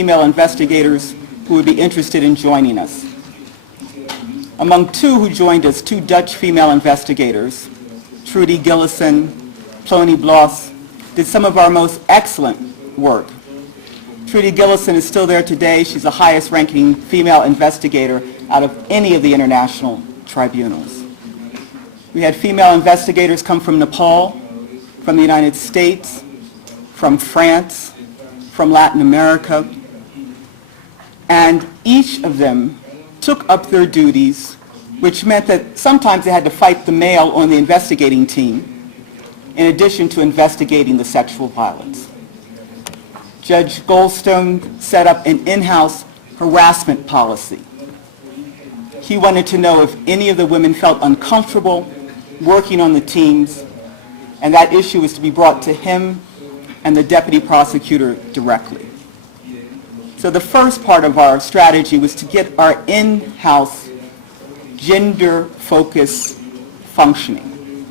female investigators who would be interested in joining us. Among two who joined us, two Dutch female investigators, Trudy Gillison, Plony Bloss, did some of our most excellent work. Trudy Gillison is still there today. She's the highest ranking female investigator out of any of the international tribunals. We had female investigators come from Nepal, from the United States, from France, from Latin America, and each of them took up their duties, which meant that sometimes they had to fight the male on the investigating team, in addition to investigating the sexual violence. Judge Goldstone set up an in-house harassment policy. He wanted to know if any of the women felt uncomfortable working on the teams, and that issue was to be brought to him and the deputy prosecutor directly. So the first part of our strategy was to get our in-house gender focus functioning.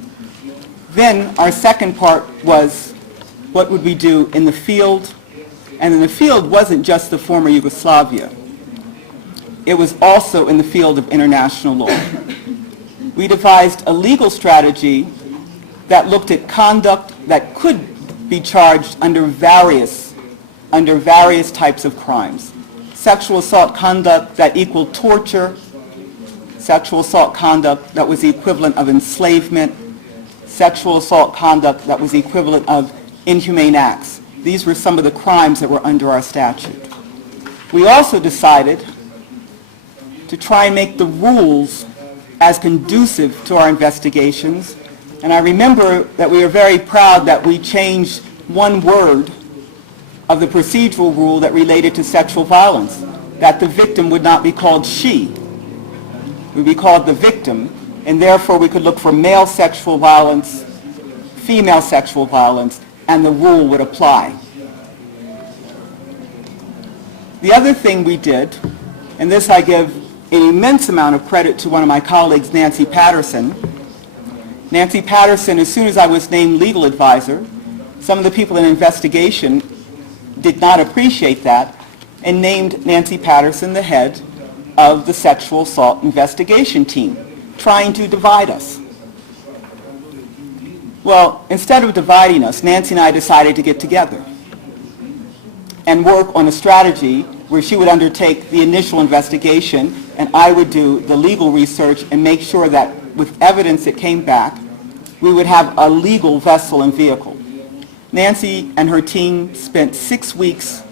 Then our second part was what would we do in the field? And in the field wasn't just the former Yugoslavia. It was also in the field of international law. We devised a legal strategy that looked at conduct that could be charged under various types of crimes. Sexual assault conduct that equaled torture, sexual assault conduct that was the equivalent of enslavement, sexual assault conduct that was the equivalent of inhumane acts. These were some of the crimes that were under our statute. We also decided to try and make the rules as conducive to our investigations. And I remember that we were very proud that we changed one word of the procedural rule that related to sexual violence, that the victim would not be called she, it would be called the victim, and therefore we could look for male sexual violence, female sexual violence, and the rule would apply. The other thing we did, and this I give an immense amount of credit to one of my colleagues, Nancy Patterson. Nancy Patterson, as soon as I was named legal advisor, some of the people in investigation did not appreciate that and named Nancy Patterson the head of the sexual assault investigation team, trying to divide us. Well, instead of dividing us, Nancy and I decided to get together and work on a strategy where she would undertake the initial investigation and I would do the legal research and make sure that with evidence that came back, we would have a legal vessel and vehicle. Nancy and her team spent 6 weeks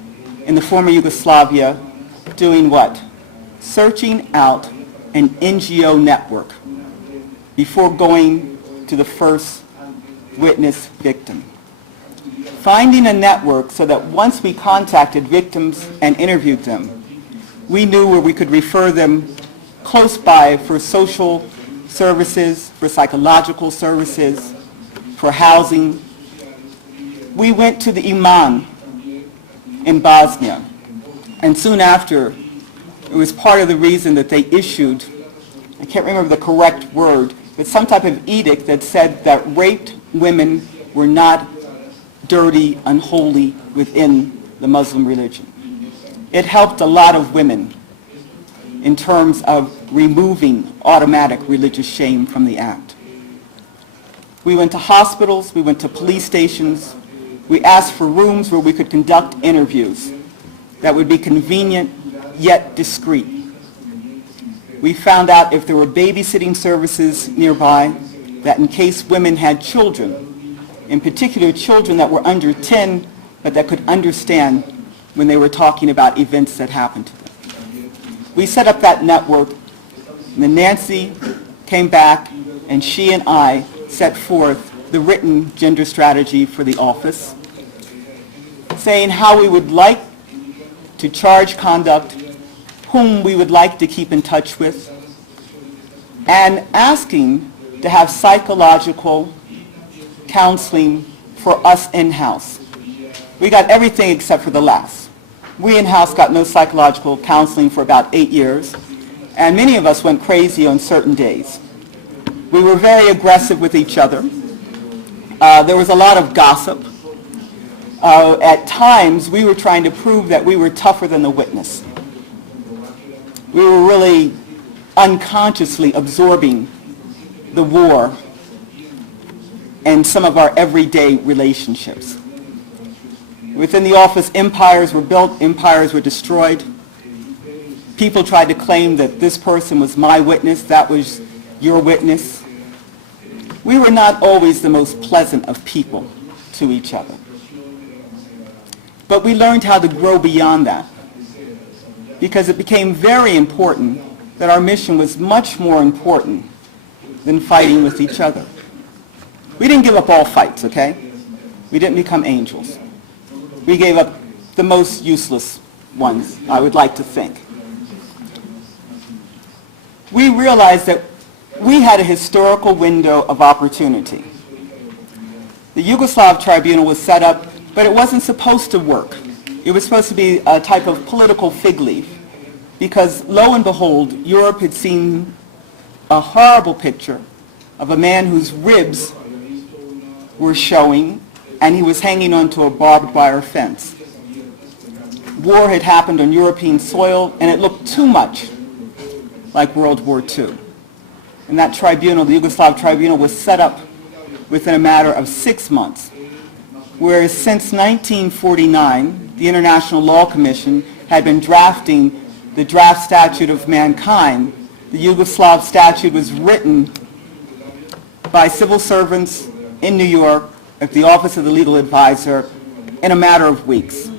in the former Yugoslavia doing what? Searching out an NGO network before going to the first witness victim. Finding a network so that once we contacted victims and interviewed them, we knew where we could refer them close by for social services, for psychological services, for housing. We went to the Iman in Bosnia, and soon after, it was part of the reason that they issued, I can't remember the correct word, but some type of edict that said that raped women were not dirty, unholy within the Muslim religion. It helped a lot of women in terms of removing automatic religious shame from the act. We went to hospitals, we went to police stations, we asked for rooms where we could conduct interviews that would be convenient yet discreet. We found out if there were babysitting services nearby, that in case women had children, in particular children that were under 10, but that could understand when they were talking about events that happened to them. We set up that network, and then Nancy came back, and she and I set forth the written gender strategy for the office, saying how we would like to charge conduct, whom we would like to keep in touch with, and asking to have psychological counseling for us in-house. We got everything except for the last. We in-house got no psychological counseling for about 8 years, and many of us went crazy on certain days. We were very aggressive with each other. There was a lot of gossip. At times, we were trying to prove that we were tougher than the witness. We were really unconsciously absorbing the war and some of our everyday relationships. Within the office, empires were built, empires were destroyed. People tried to claim that this person was my witness, that was your witness. We were not always the most pleasant of people to each other. But we learned how to grow beyond that, because it became very important that our mission was much more important than fighting with each other. We didn't give up all fights, okay? We didn't become angels. We gave up the most useless ones, I would like to think. We realized that we had a historical window of opportunity. The Yugoslav tribunal was set up, but it wasn't supposed to work. It was supposed to be a type of political fig leaf, because lo and behold, Europe had seen a horrible picture of a man whose ribs were showing, and he was hanging onto a barbed wire fence. War had happened on European soil, and it looked too much like World War II. And that tribunal, the Yugoslav tribunal, was set up within a matter of 6 months. Whereas since 1949, the International Law Commission had been drafting the draft statute of mankind. The Yugoslav statute was written by civil servants in New York at the Office of the Legal Advisor in a matter of weeks.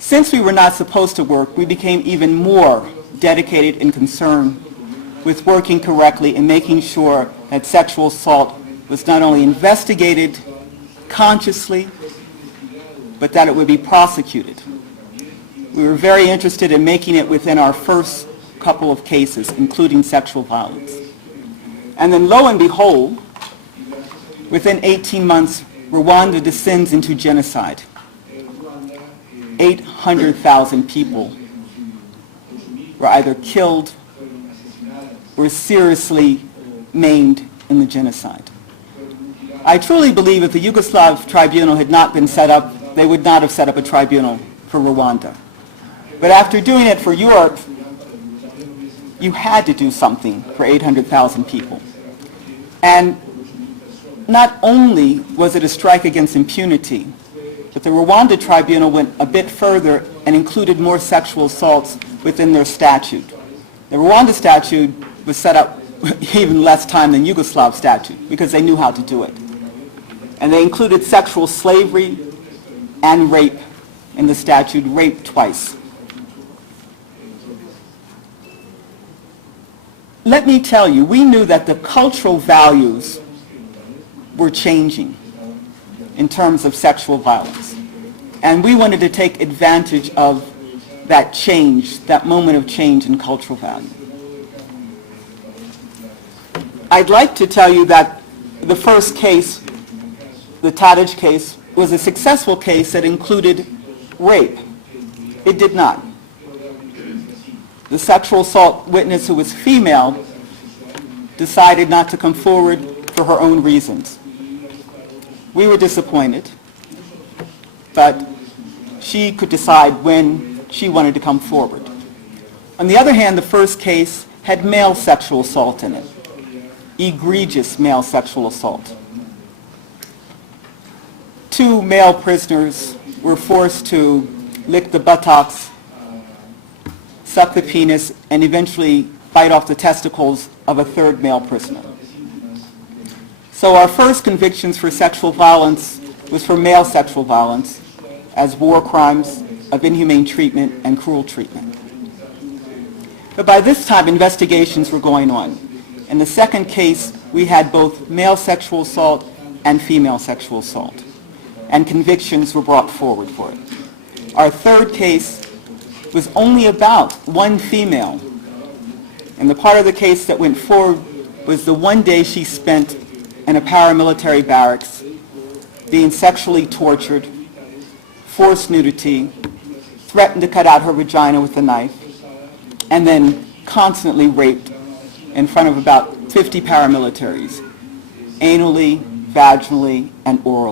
Since we were not supposed to work, we became even more dedicated and concerned with working correctly and making sure that sexual assault was not only investigated consciously, but that it would be prosecuted. We were very interested in making it within our first couple of cases, including sexual violence. And then lo and behold, within 18 months, Rwanda descends into genocide. 800,000 people were either killed or seriously maimed in the genocide. I truly believe if the Yugoslav tribunal had not been set up, they would not have set up a tribunal for Rwanda. But after doing it for Europe, you had to do something for 800,000 people. And not only was it a strike against impunity, but the Rwanda tribunal went a bit further and included more sexual assaults within their statute. The Rwanda statute was set up even less time than Yugoslav statute because they knew how to do it. And they included sexual slavery and rape in the statute, rape twice. Let me tell you, we knew that the cultural values were changing in terms of sexual violence. And we wanted to take advantage of that change, that moment of change in cultural value. I'd like to tell you that the first case, the Tadic case, was a successful case that included rape. It did not. The sexual assault witness, who was female, decided not to come forward for her own reasons. We were disappointed, but she could decide when she wanted to come forward. On the other hand, the first case had male sexual assault in it, egregious male sexual assault. 2 male prisoners were forced to lick the buttocks, suck the penis, and eventually bite off the testicles of a 3rd male prisoner. So our first convictions for sexual violence was for male sexual violence as war crimes of inhumane treatment and cruel treatment. But by this time, investigations were going on. In the second case, we had both male sexual assault and female sexual assault, and convictions were brought forward for it. Our third case was only about 1 female, and the part of the case that went forward was the 1 day she spent in a paramilitary barracks being sexually tortured, forced nudity, threatened to cut out her vagina with a knife, and then constantly raped in front of about 50 paramilitaries, anally, vaginally, and orally.